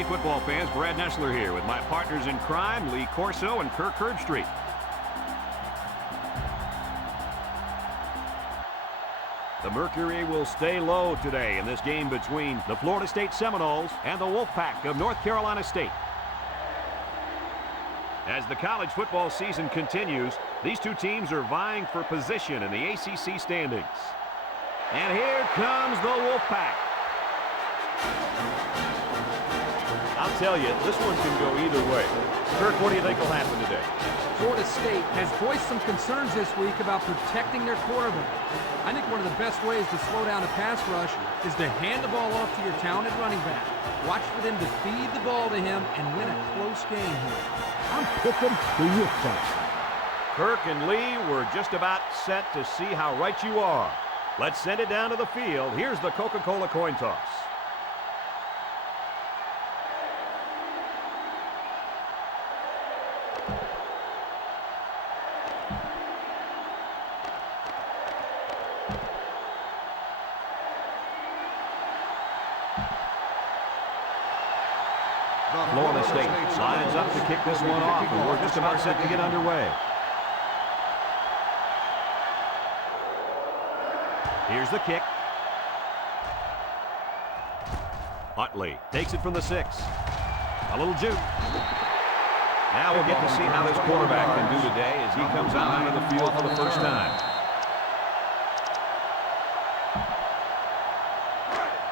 Hey, football fans, Brad Nessler here with my partners in crime, Lee Corso and Kirk Herbstreit. The mercury will stay low today in this game between the Florida State Seminoles and the Wolfpack of North Carolina State. As the college football season continues, these two teams are vying for position in the ACC standings. And here comes the Wolfpack. I'll tell you, this one can go either way. Kirk, what do you think will happen today? Florida State has voiced some concerns this week about protecting their quarterback. I think one of the best ways to slow down a pass rush is to hand the ball off to your talented running back. Watch for them to feed the ball to him and win a close game here. I'm picking the Wolfpack. Kirk and Lee, we're just about set to see how right you are. Let's send it down to the field. Here's the Coca-Cola coin toss. Florida State lines up to kick this one off, and we're just about set to get underway. Here's the kick. Utley takes it from the 6. A little juke. Now we'll get to see how this quarterback can do today as he comes out onto the field for the first time.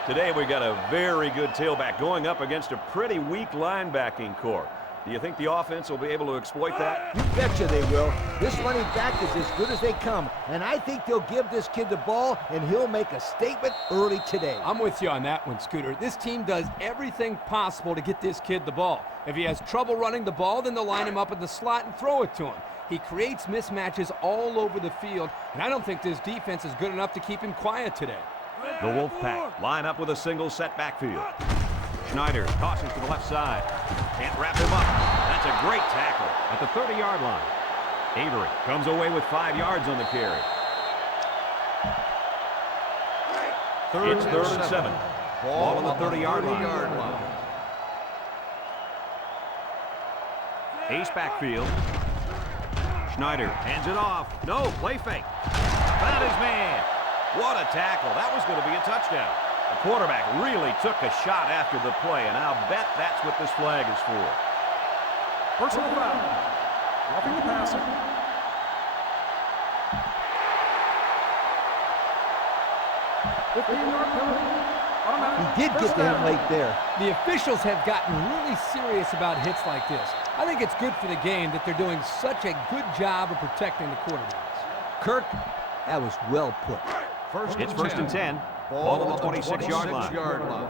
Today we got a very good tailback going up against a pretty weak linebacking core. Do you think the offense will be able to exploit that? You betcha they will. This running back is as good as they come, and I think they'll give this kid the ball, and he'll make a statement early today. I'm with you on that one, Scooter. This team does everything possible to get this kid the ball. If he has trouble running the ball, then they'll line him up in the slot and throw it to him. He creates mismatches all over the field, and I don't think this defense is good enough to keep him quiet today. The Wolfpack line up with a single set backfield. Schneider tosses to the left side. Can't wrap him up. That's a great tackle at the 30-yard line. Avery comes away with 5 yards on the carry. It's 3rd and 7. Ball on the 30-yard line. Ace backfield. Schneider hands it off. No, play fake. Found his man. What a tackle. That was going to be a touchdown. The quarterback really took a shot after the play, and I'll bet that's what this flag is for. Personal foul. Roughing the passer. He did get to him late there. The officials have gotten really serious about hits like this. I think it's good for the game that they're doing such a good job of protecting the quarterbacks. Kirk, that was well put. It's 1st and 10. Ball on the 26-yard line.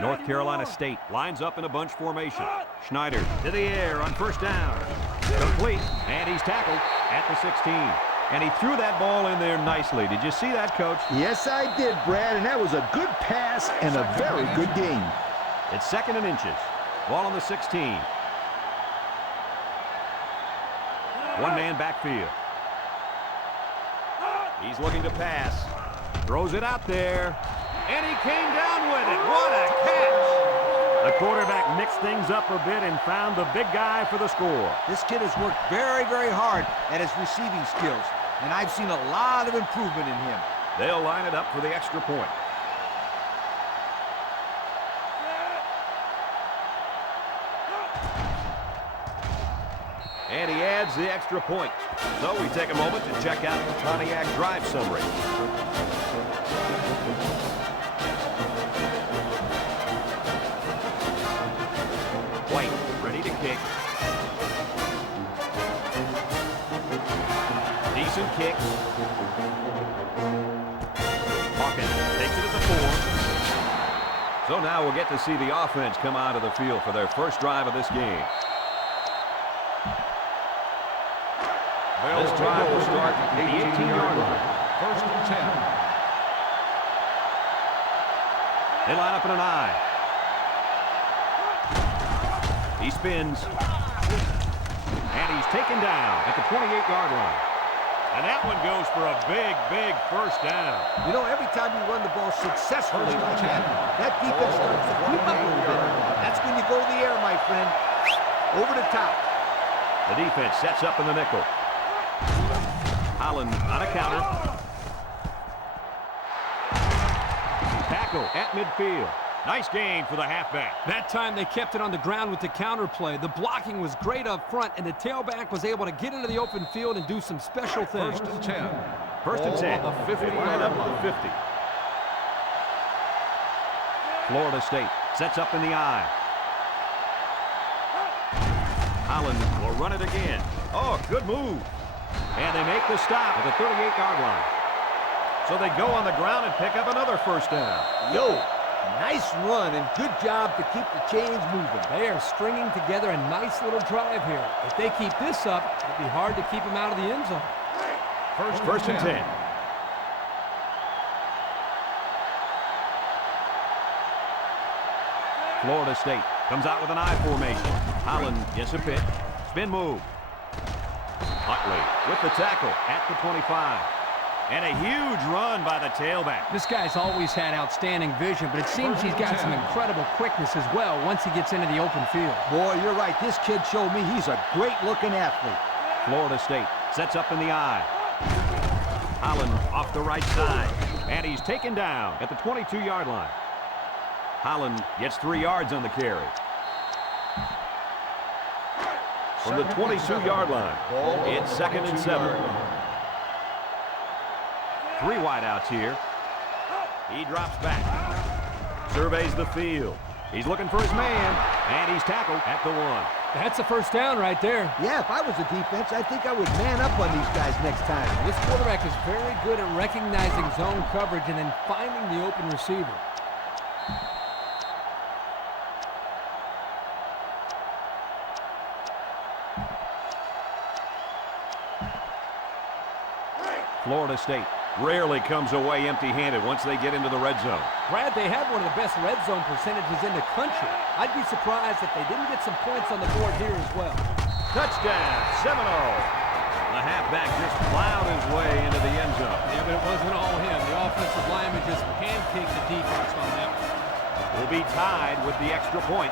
North Carolina State lines up in a bunch formation. Schneider to the air on 1st down. Complete, and he's tackled at the 16. And he threw that ball in there nicely. Did you see that, Coach? Yes, I did, Brad, and that was a good pass and a very good game. It's 2nd and inches. Ball on the 16. One-man backfield. He's looking to pass. Throws it out there. And he came down with it. What a catch. The quarterback mixed things up a bit and found the big guy for the score. This kid has worked very, very hard at his receiving skills, and I've seen a lot of improvement in him. They'll line it up for the extra point. And he adds the extra point. So we take a moment to check out the Pontiac drive summary. White ready to kick. Decent kick. Hawkins takes it at the 4. So now we'll get to see the offense come out of the field for their first drive of this game. This drive will start at the 18-yard line. 1st and 10. They line up in an I. He spins. And he's taken down at the 28-yard line. And that one goes for a big, big first down. You know, every time you run the ball successfully like that defense starts to creep up a little bit. That's when you go to the air, my friend. Over the top. The defense sets up in the nickel. Holland on a counter. Tackle at midfield. Nice gain for the halfback. That time they kept it on the ground with the counter play. The blocking was great up front, and the tailback was able to get into the open field and do some special things. First and 10. First and 10. The 50. Line up at the 50. Florida State sets up in the I. Holland will run it again. Oh, good move. And they make the stop at the 38-yard line. So they go on the ground and pick up another first down. Yo, nice run and good job to keep the chains moving. They are stringing together a nice little drive here. If they keep this up, it'll be hard to keep them out of the end zone. First and 10. Florida State comes out with an I formation. Holland gets a pitch. Spin move. Utley with the tackle at the 25. And a huge run by the tailback. This guy's always had outstanding vision, but it seems he's got some incredible quickness as well once he gets into the open field. Boy, you're right. This kid showed me he's a great-looking athlete. Florida State sets up in the I. Holland off the right side. And he's taken down at the 22-yard line. Holland gets 3 yards on the carry. From the 22-yard line, it's 2nd and 7. 3 wideouts here. He drops back. Surveys the field. He's looking for his man, and he's tackled at the 1. That's a first down right there. Yeah, if I was a defense, I think I would man up on these guys next time. This quarterback is very good at recognizing zone coverage and then finding the open receiver. Florida State rarely comes away empty-handed once they get into the red zone. Brad, they have one of the best red zone percentages in the country. I'd be surprised if they didn't get some points on the board here as well. Touchdown, Seminole. The halfback just plowed his way into the end zone. Yeah, but it wasn't all him. The offensive lineman just pancaked the defense on that one. Will be tied with the extra point.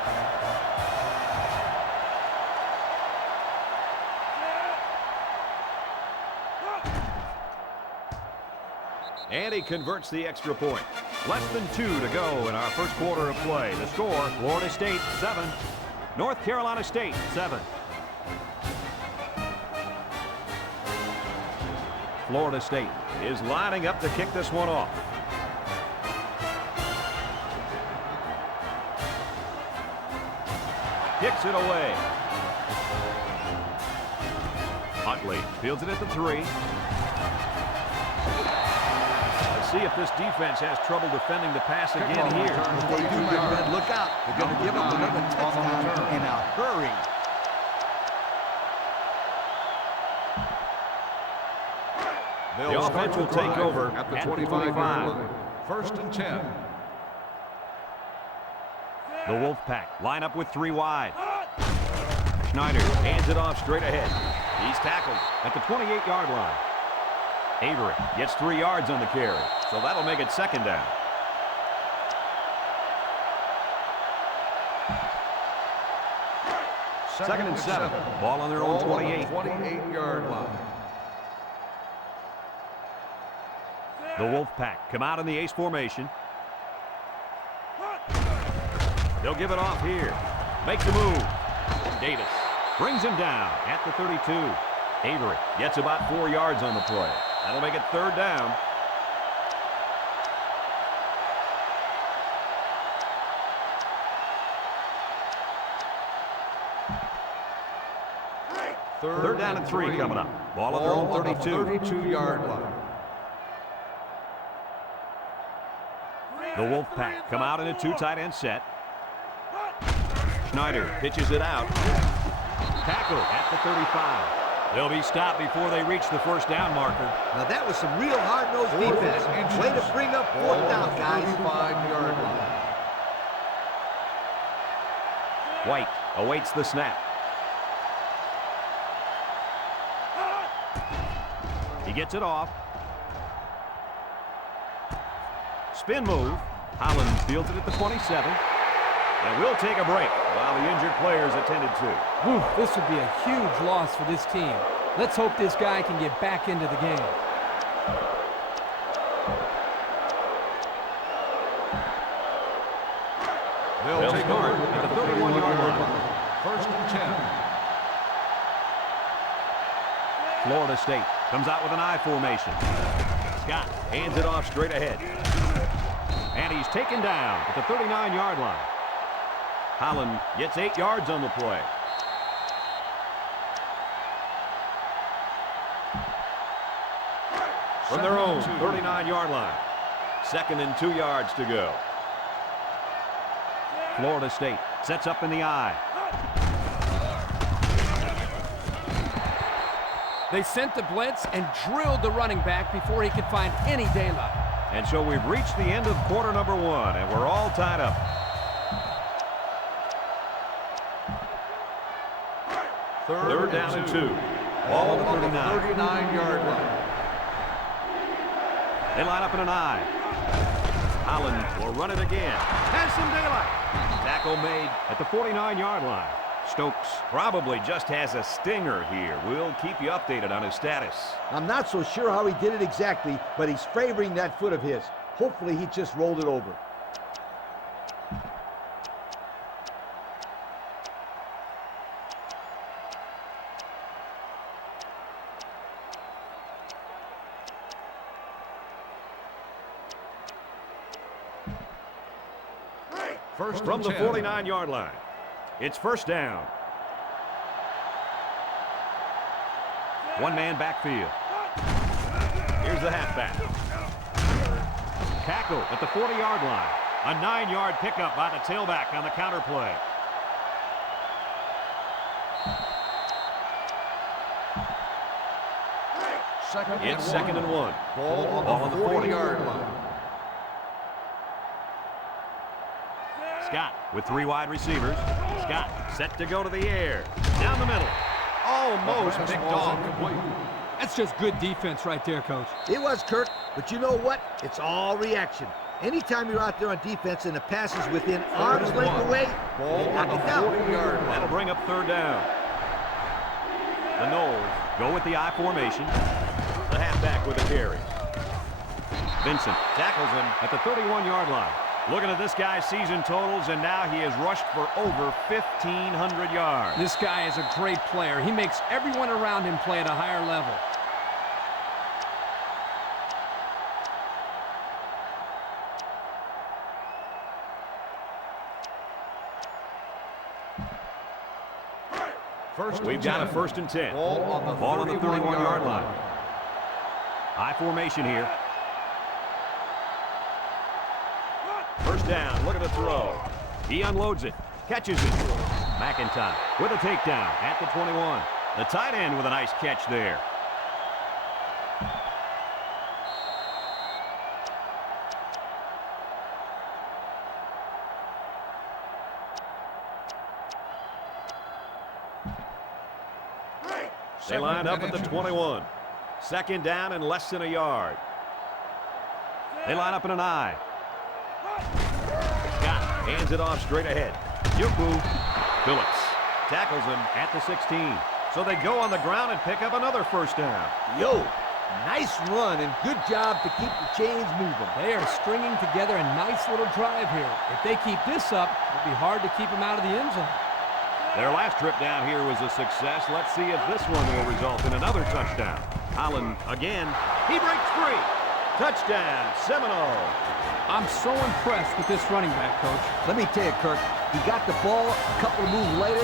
And he converts the extra point. Less than 2 to go in our first quarter of play. The score, Florida State 7, North Carolina State 7. Florida State is lining up to kick this one off. Kicks it away. Utley fields it at the 3. See if this defense has trouble defending the pass again here. If they do, my friend, look out. They're going to give up another touchdown in a hurry. The offense will take over at the 25-yard line. First and 10. The Wolfpack line up with 3 wide. Schneider hands it off straight ahead. He's tackled at the 28-yard line. Avery gets 3 yards on the carry, so that'll make it 2nd down. Second and 7. Ball on their own 28. 28-yard line. The Wolfpack come out in the ace formation. They'll give it off here. Make the move. Davis brings him down at the 32. Avery gets about 4 yards on the play. That'll make it 3rd down. Third down and 3 coming up. Ball at their own 32. 32-yard line. The Wolfpack come out in a 2 tight end set. Schneider pitches it out. Tackle at the 35. They'll be stopped before they reach the 1st down marker. Now, that was some real hard-nosed defense. Way to bring up 4th down, guys. 35-yard line. White awaits the snap. He gets it off. Spin move. Holland fields it at the 27. And we'll take a break while the injured players attended to. Whew, this would be a huge loss for this team. Let's hope this guy can get back into the game. They'll take over at the 31-yard line. First and 10. Florida State comes out with an I formation. Scott hands it off straight ahead. And he's taken down at the 39-yard line. Holland gets 8 yards on the play. From their own 39-yard line. 2nd and 2 yards to go. Florida State sets up in the I. They sent the blitz and drilled the running back before he could find any daylight. And so we've reached the end of quarter number 1, and we're all tied up. Third down and 2. Ball on the 39. 39-yard line. They line up in an I. Holland will run it again. Has some daylight. Tackle made at the 49-yard line. Stokes probably just has a stinger here. We'll keep you updated on his status. I'm not so sure how he did it exactly, but he's favoring that foot of his. Hopefully he just rolled it over. First From and the 10. 49-yard line, it's first down. One-man backfield. Here's the halfback. Tackle at the 40-yard line. A 9-yard pickup by the tailback on the counter play. It's 2nd and 1. Ball on the 40-yard line. Scott with 3 wide receivers. Scott set to go to the air. Down the middle. Almost picked off. That's just good defense right there, Coach. It was, Kirk, but you know what? It's all reaction. Anytime you're out there on defense and the pass is within arm's length away, Ball knock on it the down. 40-yard line. That'll bring up third down. The Noles go with the I formation. The halfback with a carry. Vincent tackles him at the 31-yard line. Looking at this guy's season totals, and now he has rushed for over 1,500 yards. This guy is a great player. He makes everyone around him play at a higher level. We've got a 1st and 10. Ball on the 31-yard line. I formation here. First down, look at the throw. He unloads it, catches it. McIntyre with a takedown at the 21. The tight end with a nice catch there. They line up at the 21. 2nd down and less than a yard. They line up in an I. Scott hands it off straight ahead. Yuku. Phillips tackles him at the 16. So they go on the ground and pick up another first down. Yo, nice run and good job to keep the chains moving. They are stringing together a nice little drive here. If they keep this up, it'll be hard to keep them out of the end zone. Their last trip down here was a success. Let's see if this one will result in another touchdown. Holland again. He breaks free. Touchdown, Seminole. I'm so impressed with this running back, Coach. Let me tell you, Kirk, he got the ball a couple of moves later.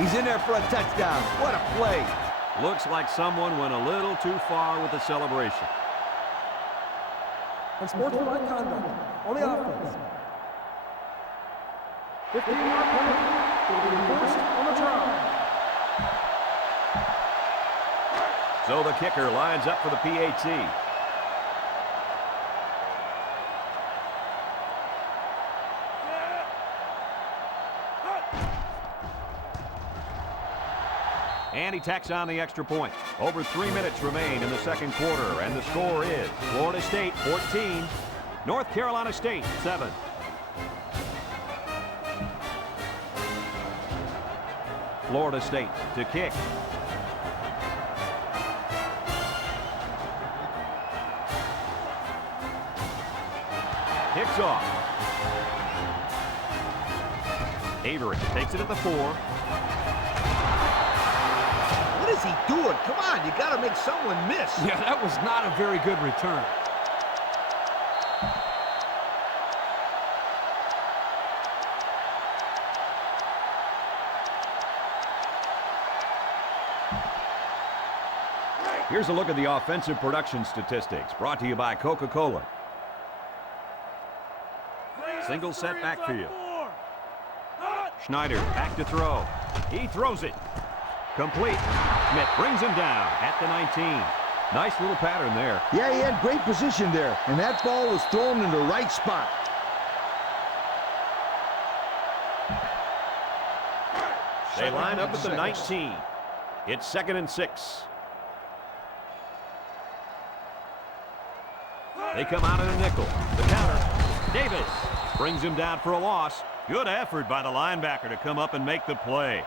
He's in there for a touchdown. What a play. Looks like someone went a little too far with the celebration. Unsportsmanlike conduct on the offense. 15-yard penalty will be enforced on the try. So the kicker lines up for the PAT. And he tacks on the extra point. Over 3 minutes remain in the second quarter, and the score is Florida State 14, North Carolina State 7. Florida State to kick. Kicks off. Avery takes it at the 4. What is he doing? Come on, you got to make someone miss. Yeah, that was not a very good return. Here's a look at the offensive production statistics, brought to you by Coca-Cola. Single set backfield. Schneider back to throw. He throws it. Complete. Schmidt brings him down at the 19. Nice little pattern there. Yeah, he had great position there, and that ball was thrown in the right spot. They line up at the 19. It's 2nd and 6. They come out in a nickel. The counter. Davis brings him down for a loss. Good effort by the linebacker to come up and make the play.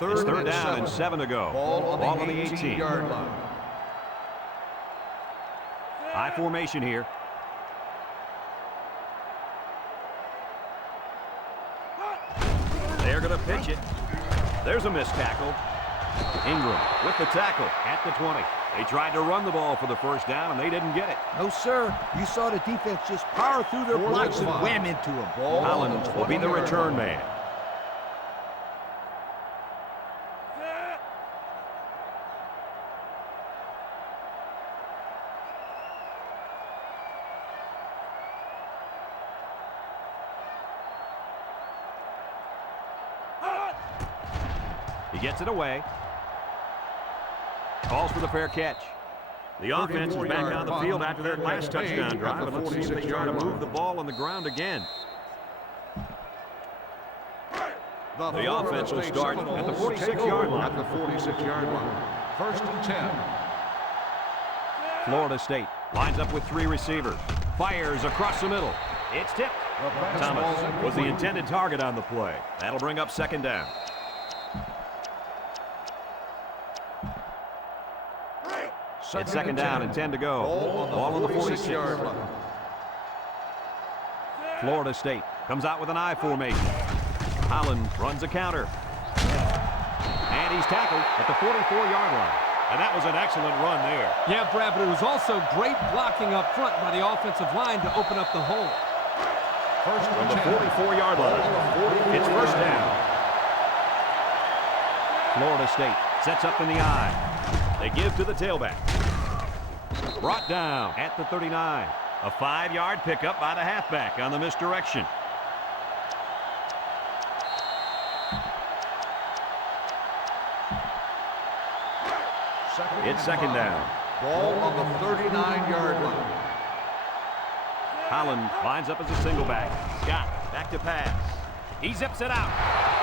It's third down and 7 to go. Ball on the 18-yard line. High formation here. They're going to pitch it. There's a missed tackle. Ingram with the tackle at the 20. They tried to run the ball for the first down, and they didn't get it. No, sir. You saw the defense just power through their blocks and wham into him. Holland will be the return man. He gets it away. Calls for the fair catch. The offense is back on the field after their last touchdown drive, and let's see if they try to move the ball on the ground again. The offense will start at the 46-yard line. At the 46-yard line. 1st and 10. Florida State lines up with 3 receivers. Fires across the middle. It's tipped. Thomas was the intended target on the play. That'll bring up 2nd down. It's 2nd down and 10 to go. Ball on the 46-yard line. Florida State comes out with an I formation. Holland runs a counter. And he's tackled at the 44-yard line. And that was an excellent run there. Yeah, Brad, but it was also great blocking up front by the offensive line to open up the hole. From the 44-yard line, it's 1st down. Florida State sets up in the I. They give to the tailback. Brought down at the 39. A 5-yard pickup by the halfback on the misdirection. It's 2nd down. Ball on the 39-yard line. Holland lines up as a single back. Scott back to pass. He zips it out.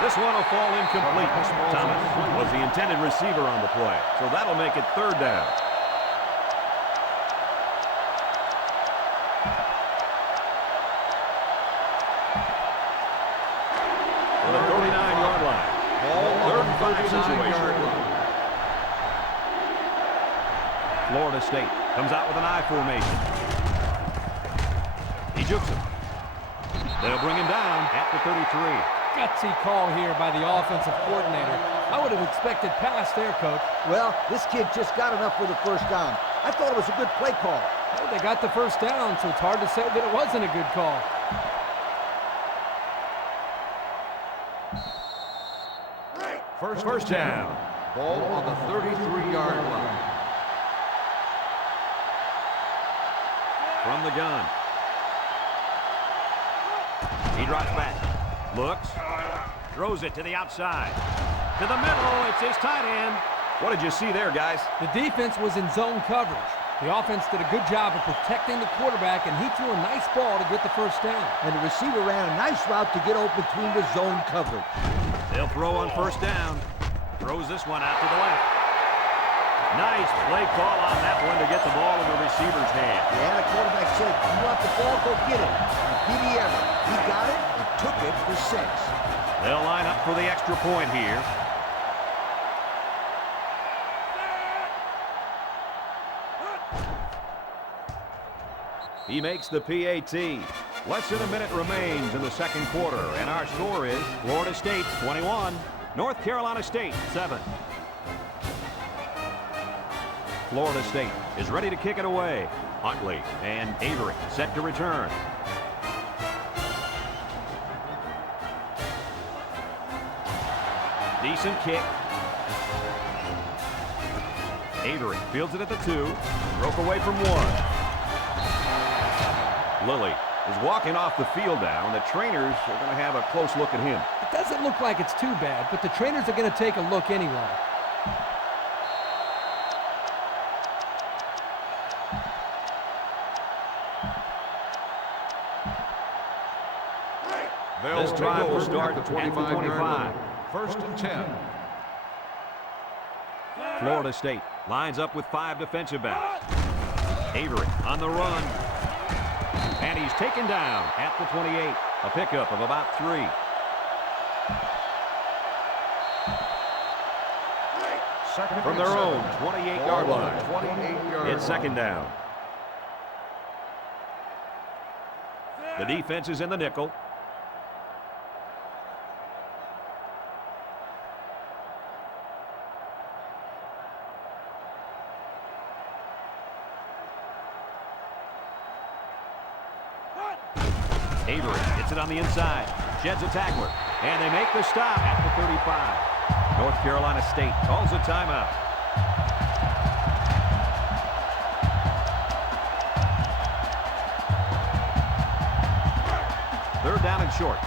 This one will fall incomplete. Thomas was the intended receiver on the play, so that'll make it 3rd down. To the 39-yard line. Ball on the 3rd and 5 situation. 39-yard line. Florida State comes out with an I formation. He jukes him. They'll bring him down at the 33. Gutsy call here by the offensive coordinator. I would have expected pass there, Coach. Well, this kid just got enough for the first down. I thought it was a good play call. Well, they got the first down, so it's hard to say that it wasn't a good call. First down. Ball on the 33-yard line. From the gun. He drops back. Looks. Throws it to the outside. To the middle. It's his tight end. What did you see there, guys? The defense was in zone coverage. The offense did a good job of protecting the quarterback, and he threw a nice ball to get the first down. And the receiver ran a nice route to get open between the zone coverage. They'll throw on first down. Throws this one out to the left. Nice play call on that one to get the ball in the receiver's hand. Yeah, the quarterback said, you want the ball, go get it. Repeat the error. He got it and took it for 6. They'll line up for the extra point here. He makes the PAT. Less than a minute remains in the second quarter, and our score is Florida State 21, North Carolina State 7. Florida State is ready to kick it away. Huntley and Avery set to return. Decent kick. Avery fields it at the 2. Broke away from 1. Lilly is walking off the field now, and the trainers are going to have a close look at him. It doesn't look like it's too bad, but the trainers are going to take a look anyway. This drive will start at the 25. First and 10. Florida State lines up with 5 defensive backs. Avery on the run. And he's taken down at the 28. A pickup of about 3. From their own 28-yard line. 28-yard It's second down. The defense is in the nickel. Avery gets it on the inside, sheds a tackler, and they make the stop at the 35. North Carolina State calls a timeout. Third down and short.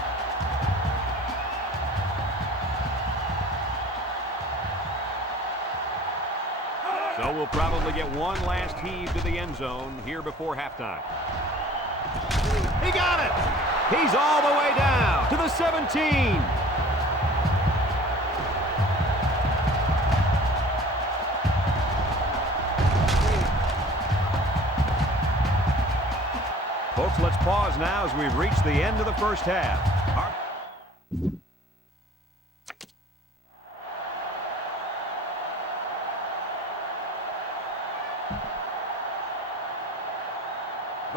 So we'll probably get one last heave to the end zone here before halftime. He got it! He's all the way down to the 17. Folks, let's pause now as we've reached the end of the first half.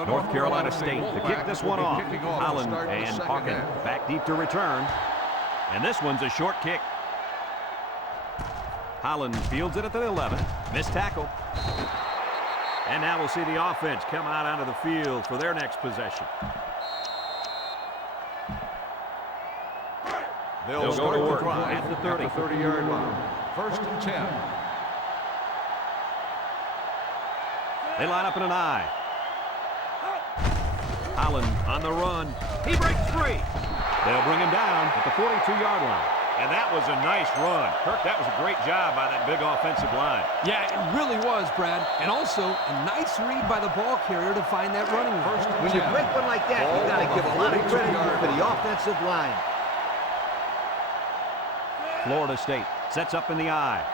North Carolina State to kick this one off. Holland and Hawkins back deep to return. And this one's a short kick. Holland fields it at the 11. Missed tackle. And now we'll see the offense come out onto the field for their next possession. They'll go to work at the 30. 30-yard line. First and 10. They line up in an I. Holland on the run. He breaks free. They'll bring him down at the 42-yard line. And that was a nice run. Kirk, that was a great job by that big offensive line. Yeah, it really was, Brad. And also, a nice read by the ball carrier to find that running room. When you break one like that, you got to give a lot of credit to the offensive line. Florida State sets up in the I.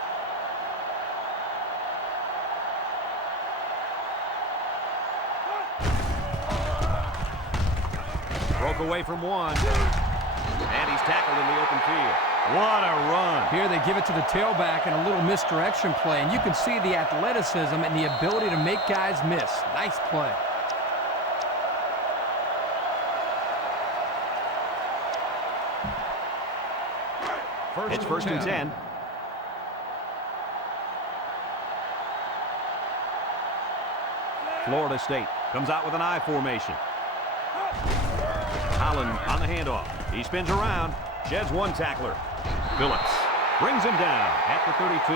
Broke away from 1. And he's tackled in the open field. What a run. Here they give it to the tailback and a little misdirection play. And you can see the athleticism and the ability to make guys miss. Nice play. It's first and 10. Florida State comes out with an I formation. Holland on the handoff. He spins around, sheds one tackler. Phillips brings him down at the 32.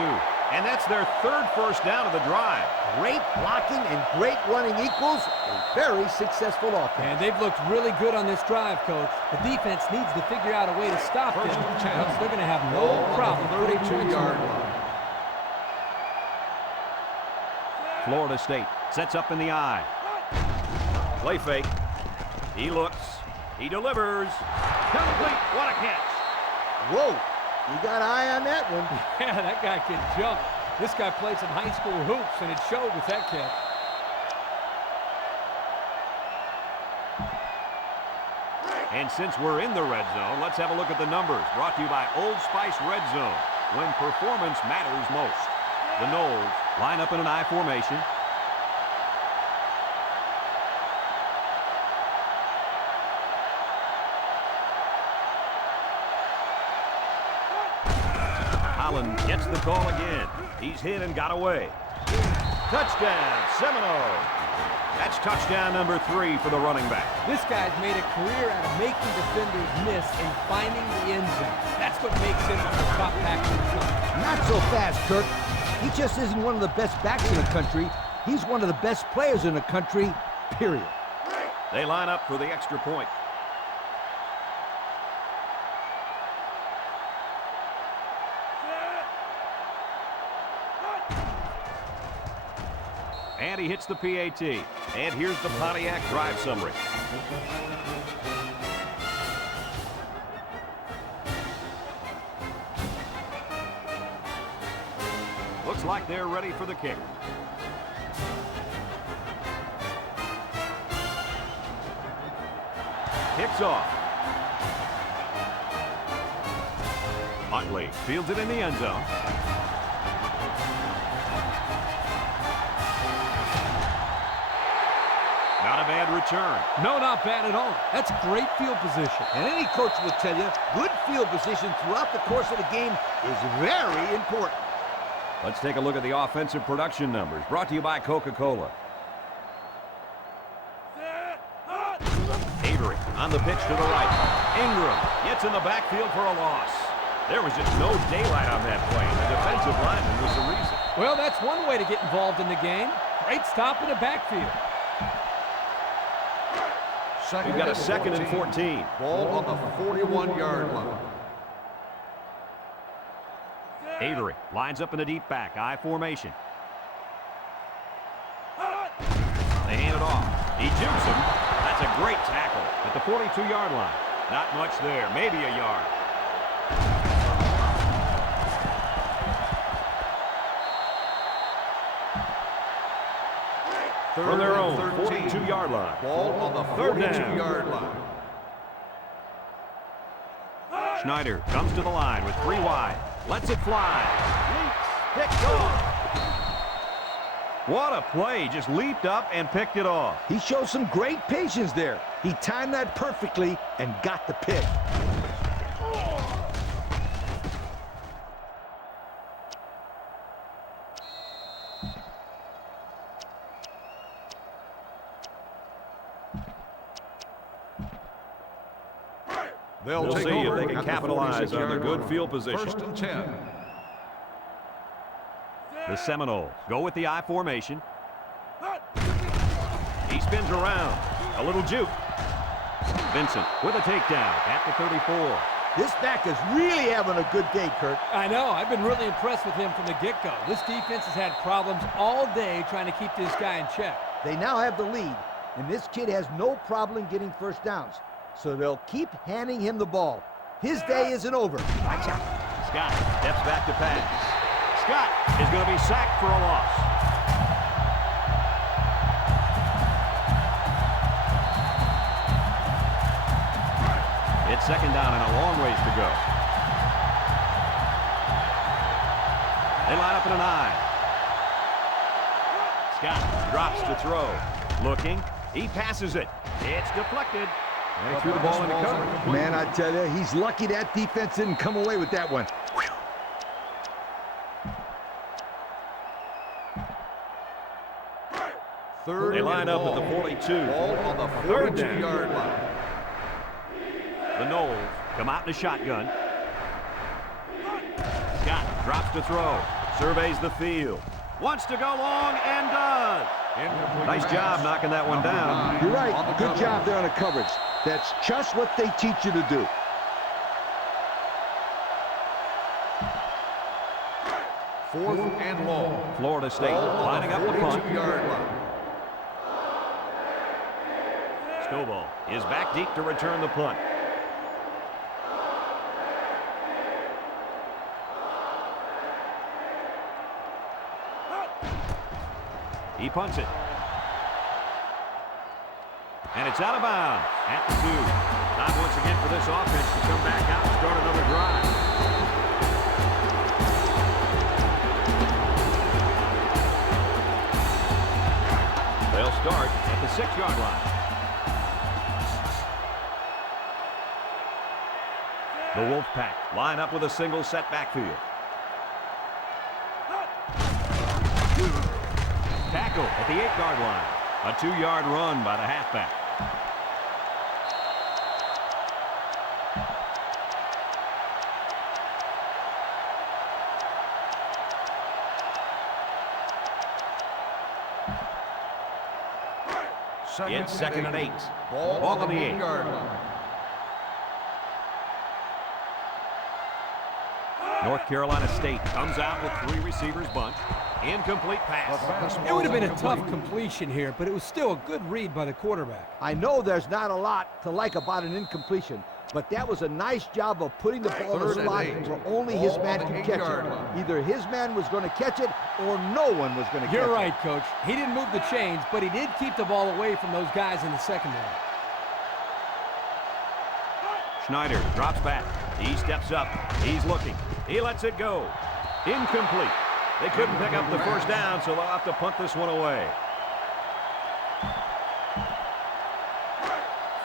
And that's their third first down of the drive. Great blocking and great running equals a very successful offense. And they've looked really good on this drive, Coach. The defense needs to figure out a way to stop them, else they're going to have no problem putting points on. Florida State sets up in the I. Play fake. He looks. He delivers. Complete. What a catch. Whoa, you got an eye on that one. Yeah, that guy can jump. This guy played some high school hoops, and it showed with that catch. And since we're in the red zone, let's have a look at the numbers. Brought to you by Old Spice Red Zone, when performance matters most. The Noles line up in an I formation. Holland gets the call again. He's hit and got away. Touchdown, Seminoles. That's touchdown number 3 for the running back. This guy's made a career out of making defenders miss and finding the end zone. That's what makes him a top back in the country. Not so fast, Kirk. He just isn't one of the best backs in the country. He's one of the best players in the country, period. They line up for the extra point. And he hits the PAT. And here's the Pontiac drive summary. Looks like they're ready for the kick. Kicks off. Huntley fields it in the end zone. Not a bad return. No, not bad at all. That's great field position. And any coach will tell you, good field position throughout the course of the game is very important. Let's take a look at the offensive production numbers. Brought to you by Coca-Cola. Avery on the pitch to the right. Ingram gets in the backfield for a loss. There was just no daylight on that play. The defensive lineman was the reason. Well, that's one way to get involved in the game. Great stop in the backfield. We've got a 2nd and 14. Ball on the 41-yard line. Avery lines up in a deep back, I formation. They hand it off. He jukes him. That's a great tackle at the 42-yard line. Not much there, maybe a yard. From their own 42-yard line. Ball on the 42-yard line. Schneider comes to the line with 3 wide. Lets it fly. Leaps. Picked off. What a play. Just leaped up and picked it off. He showed some great patience there. He timed that perfectly and got the pick. They'll see if they can capitalize on the good field position. 1st and 10. The Seminoles go with the I formation. He spins around. A little juke. Vincent with a takedown at the 34. This back is really having a good day, Kirk. I know. I've been really impressed with him from the get-go. This defense has had problems all day trying to keep this guy in check. They now have the lead, and this kid has no problem getting first downs. So they'll keep handing him the ball. His day isn't over. Watch out. Scott steps back to pass. Scott is going to be sacked for a loss. It's 2nd down and a long ways to go. They line up in an I. Scott drops to throw. Looking. He passes it. It's deflected. And he threw the ball into cover. Man, I tell you, he's lucky that defense didn't come away with that one. They line up at the 42. Ball on the 42-yard line. The Noles come out in a shotgun. Scott drops to throw. Surveys the field. Wants to go long and does. Nice job knocking that one down. You're right. Good job there on the coverage. That's just what they teach you to do. 4th and long. Florida State lining up the punt. 42-yard line. Stovall is back deep to return the punt. He punts it. And it's out of bounds at the 2. Time once again for this offense to come back out and start another drive. They'll start at the 6-yard line. The Wolfpack line up with a single set backfield. Tackle at the 8-yard line. A 2-yard run by the halfback. It's 2nd and 8. Ball on the 8. North Carolina State comes out with 3 receivers bunch. Incomplete pass. It would have been a tough completion here, but it was still a good read by the quarterback. I know there's not a lot to like about an incompletion, but that was a nice job of putting the ball in a 3rd and spot 8. where only his man Ball on could the catch 8-yard it. line. Either his man was going to catch it or no one was going to catch it. You're right, Coach. He didn't move the chains, but he did keep the ball away from those guys in the secondary. Schneider drops back. He steps up. He's looking. He lets it go. Incomplete. They couldn't pick up the first down, so they'll have to punt this one away.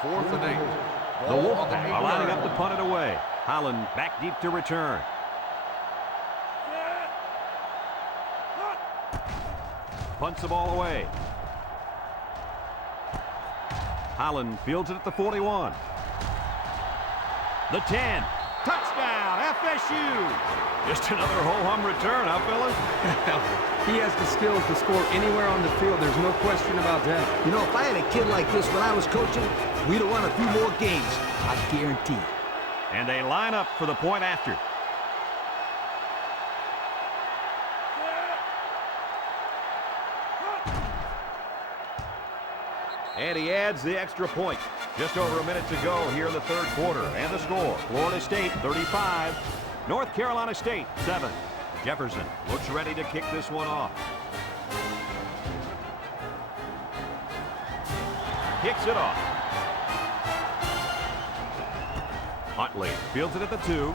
4th and 8. The Wolfpack are lining up to punt it away. Holland back deep to return. Punts the ball away. Holland fields it at the 41. The 10. Touchdown, FSU. Just another ho-hum return, huh, fellas? He has the skills to score anywhere on the field. There's no question about that. You know, if I had a kid like this when I was coaching, we'd have won a few more games. I guarantee. And they line up for the point after. And he adds the extra point. Just over a minute to go here in the 3rd quarter. And the score, Florida State 35, North Carolina State 7. Jefferson looks ready to kick this one off. Kicks it off. Huntley fields it at the 2.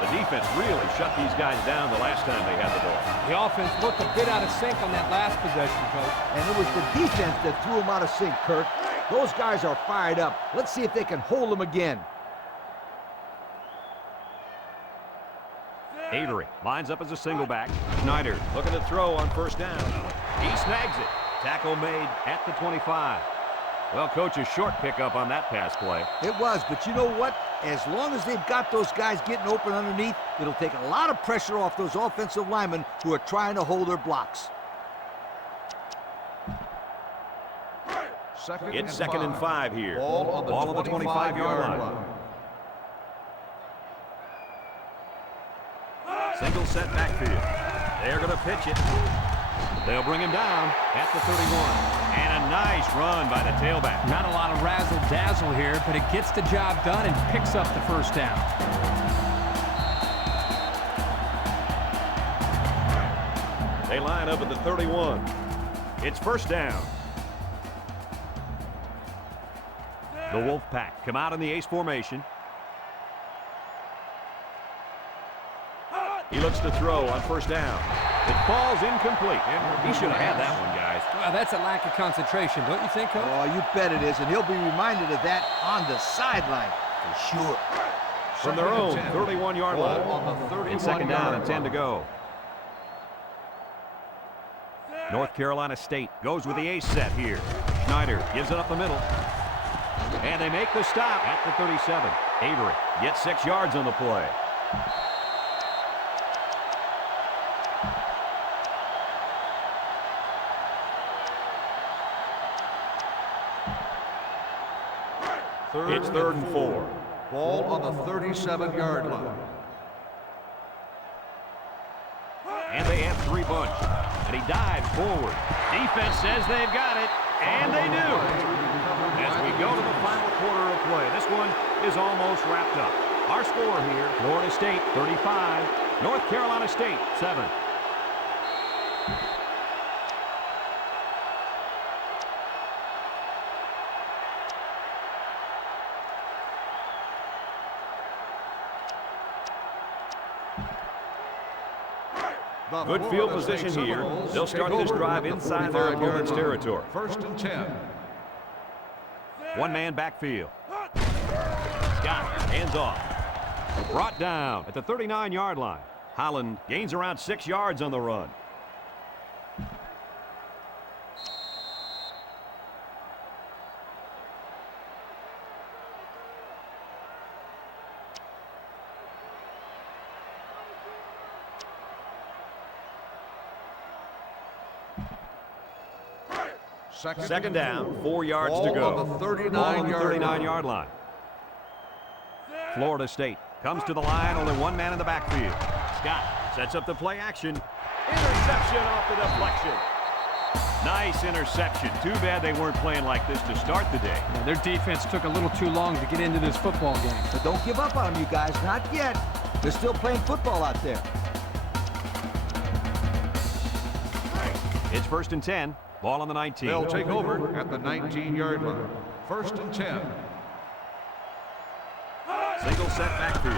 The defense really shut these guys down the last time they had the ball. The offense looked a bit out of sync on that last possession, Coach. And it was the defense that threw him out of sync, Kirk. Those guys are fired up. Let's see if they can hold them again. Avery lines up as a single back. Schneider looking to throw on first down. He snags it. Tackle made at the 25. Well, Coach, a short pickup on that pass play. It was, but you know what? As long as they've got those guys getting open underneath, it'll take a lot of pressure off those offensive linemen who are trying to hold their blocks. It's 2nd and 5 here. Ball on the 25-yard line. Single set backfield. They're going to pitch it. They'll bring him down at the 31. And a nice run by the tailback. Not a lot of razzle-dazzle here, but it gets the job done and picks up the first down. They line up at the 31. It's first down. The Wolfpack come out in the ace formation. He looks to throw on first down. It falls incomplete. He should have had that one, guys. Well, that's a lack of concentration, don't you think, Coach? Oh, you bet it is, and he'll be reminded of that on the sideline for sure. From their own 31-yard line. On the 31 It's 2nd down and 10 to line. go. North Carolina State goes with the ace set here. Schneider gives it up the middle. And they make the stop at the 37. Avery gets 6 yards on the play. It's 3rd and 4. Ball on the 37-yard line. forward. Defense says they've got it, and they do. As we go to the final quarter of play, this one is almost wrapped up. Our score here, Florida State 35, North Carolina State 7. Good field position here. They'll start this drive inside their opponent's territory. 1st and 10. One-man backfield. Scott, hands off. Brought down at the 39-yard line. Holland gains around 6 yards on the run. Second down, 4 yards to go. On the 39-yard line. Florida State comes to the line, only one man in the backfield. Scott sets up the play action. Interception off the deflection. Nice interception. Too bad they weren't playing like this to start the day. Yeah, their defense took a little too long to get into this football game. But don't give up on them, you guys. Not yet. They're still playing football out there. It's 1st and 10. Ball on the 19. They'll take over at the 19-yard line. 1st and 10. Single set backfield.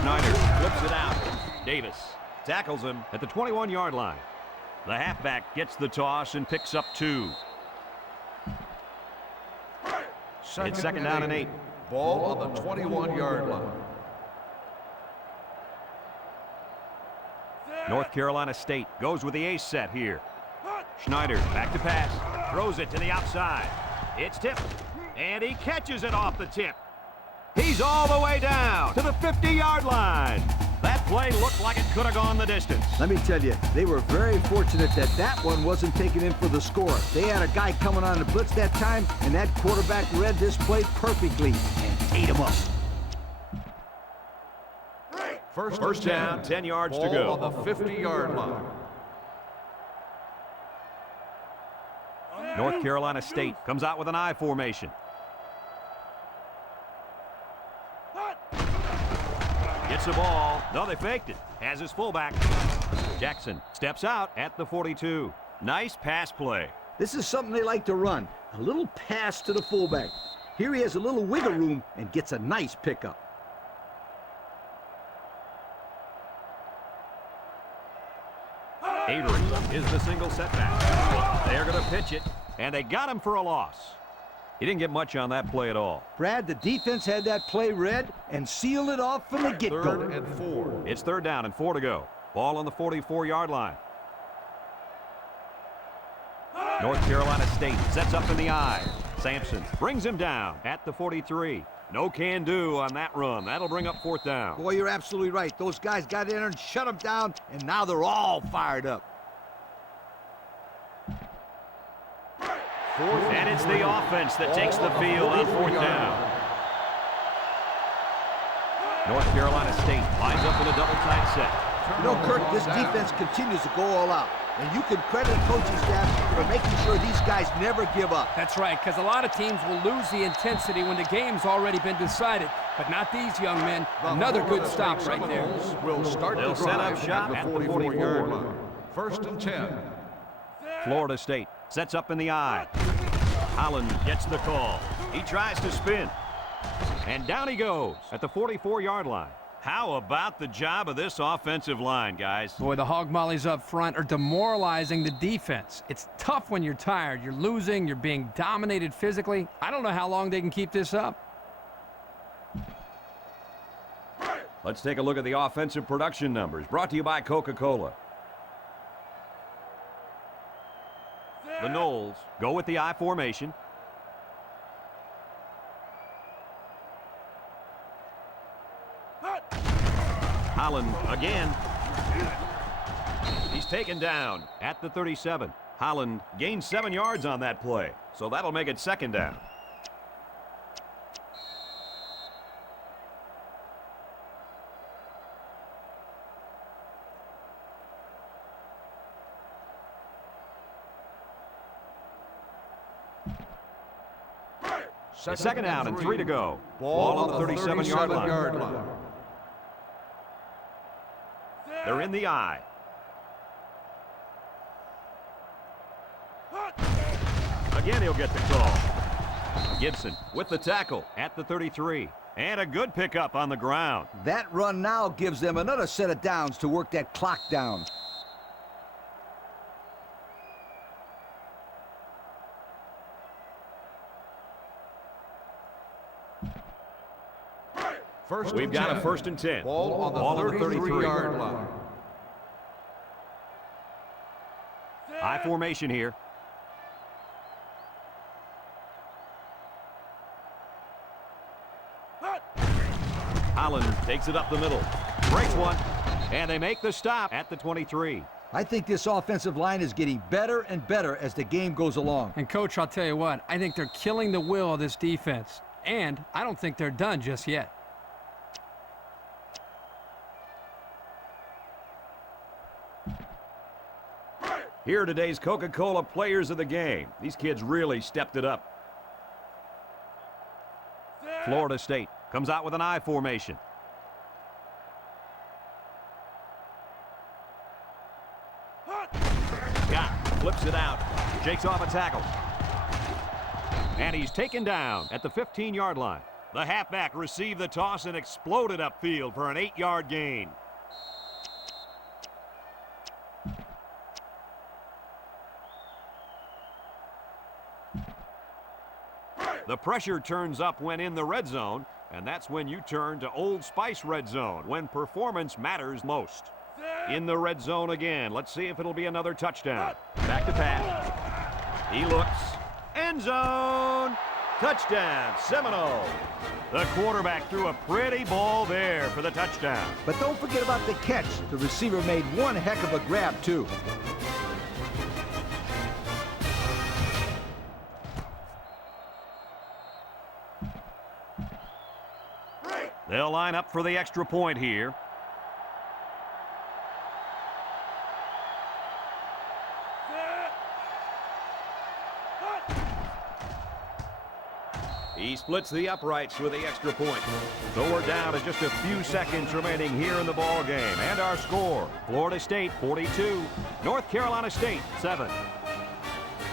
Schneider flips it out. Davis tackles him at the 21-yard line. The halfback gets the toss and picks up 2. It's second down and 8. Ball on the 21-yard line. North Carolina State goes with the ace set here. Schneider back to pass. Throws it to the outside. It's tipped. And he catches it off the tip. He's all the way down to the 50-yard line. That play looked like it could have gone the distance. Let me tell you, they were very fortunate that that one wasn't taken in for the score. They had a guy coming on the blitz that time, and that quarterback read this play perfectly and ate him up. First down, 10 yards to go. Ball on the 50-yard line. North Carolina State comes out with an I formation. Gets the ball. No, they faked it. Has his fullback. Jackson steps out at the 42. Nice pass play. This is something they like to run. A little pass to the fullback. Here he has a little wiggle room and gets a nice pickup. Avery is the single setback. They're going to pitch it, and they got him for a loss. He didn't get much on that play at all. Brad, the defense had that play read and sealed it off from the get-go. 3rd and 4. It's 3rd down and 4 to go. Ball on the 44-yard line. North Carolina State sets up in the I. Sampson brings him down at the 43. No can do on that run. That'll bring up 4th down. Boy, you're absolutely right. Those guys got in there and shut them down, and now they're all fired up. And it's the offense that takes the field on 4th down. North Carolina State lines up in a double tight set. You know, Kirk, this defense continues to go all out. And you can credit the coaching staff for making sure these guys never give up. That's right, because a lot of teams will lose the intensity when the game's already been decided. But not these young men. Another good stop right there. Will start They'll the set up drive shop at at the the 44-yard 44. line. 1st and 10. Florida State sets up in the I. Holland gets the call. He tries to spin. And down he goes at the 44-yard line. How about the job of this offensive line, guys? Boy, the hog mollies up front are demoralizing the defense. It's tough when you're tired. You're losing. You're being dominated physically. I don't know how long they can keep this up. Let's take a look at the offensive production numbers, brought to you by Coca-Cola. The Noles go with the I formation. Holland again. He's taken down at the 37. Holland gains 7 yards on that play, so that'll make it 2nd down. Second down and 3 to go. Ball on the 37-yard line. They're in the eye. Again, he'll get the call. Gibson with the tackle at the 33. And a good pickup on the ground. That run now gives them another set of downs to work that clock down. We've got a 1st and 10. Ball on the 33-yard line. High formation here. Holland takes it up the middle. Breaks one. And they make the stop at the 23. I think this offensive line is getting better and better as the game goes along. And, Coach, I'll tell you what, I think they're killing the will of this defense. And I don't think they're done just yet. Here are today's Coca-Cola players of the game. These kids really stepped it up. Florida State comes out with an I formation. Flips it out. Shakes off a tackle. And he's taken down at the 15-yard line. The halfback received the toss and exploded upfield for an 8-yard gain. The pressure turns up when in the red zone, and that's when you turn to Old Spice red zone, when performance matters most. In the red zone again. Let's see if it'll be another touchdown. Back to pass. He looks. End zone. Touchdown, Seminole. The quarterback threw a pretty ball there for the touchdown. But don't forget about the catch. The receiver made one heck of a grab, too. They'll line up for the extra point here. He splits the uprights with the extra point. So we're down to just a few seconds remaining here in the ball game. And our score, Florida State 42, North Carolina State 7.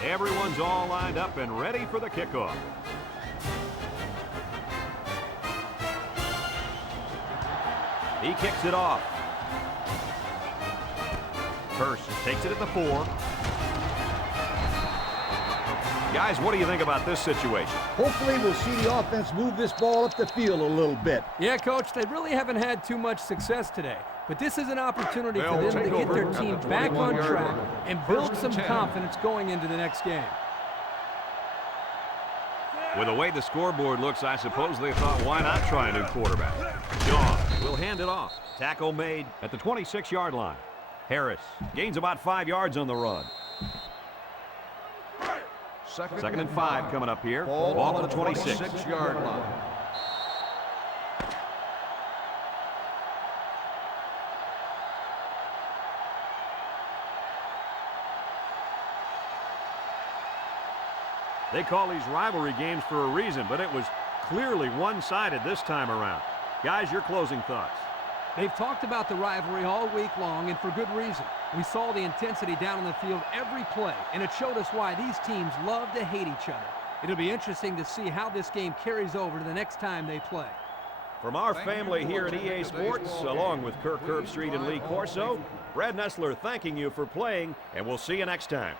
Everyone's all lined up and ready for the kickoff. He kicks it off. Hurst takes it at the 4. Guys, what do you think about this situation? Hopefully we'll see the offense move this ball up the field a little bit. Yeah, Coach, they really haven't had too much success today. But this is an opportunity for them to get their team back on track and build some confidence going into the next game. With the way the scoreboard looks, I suppose they thought, why not try a new quarterback? John will hand it off. Tackle made at the 26-yard line. Harris gains about 5 yards on the run. Second and 5 coming up here. Ball on the 26-yard line. They call these rivalry games for a reason, but it was clearly one-sided this time around. Guys, your closing thoughts. They've talked about the rivalry all week long, and for good reason. We saw the intensity down on the field every play, and it showed us why these teams love to hate each other. It'll be interesting to see how this game carries over to the next time they play. From our family here at EA Sports, along with Kirk Herbstreit and Lee Corso, Brad Nessler thanking you for playing, and we'll see you next time.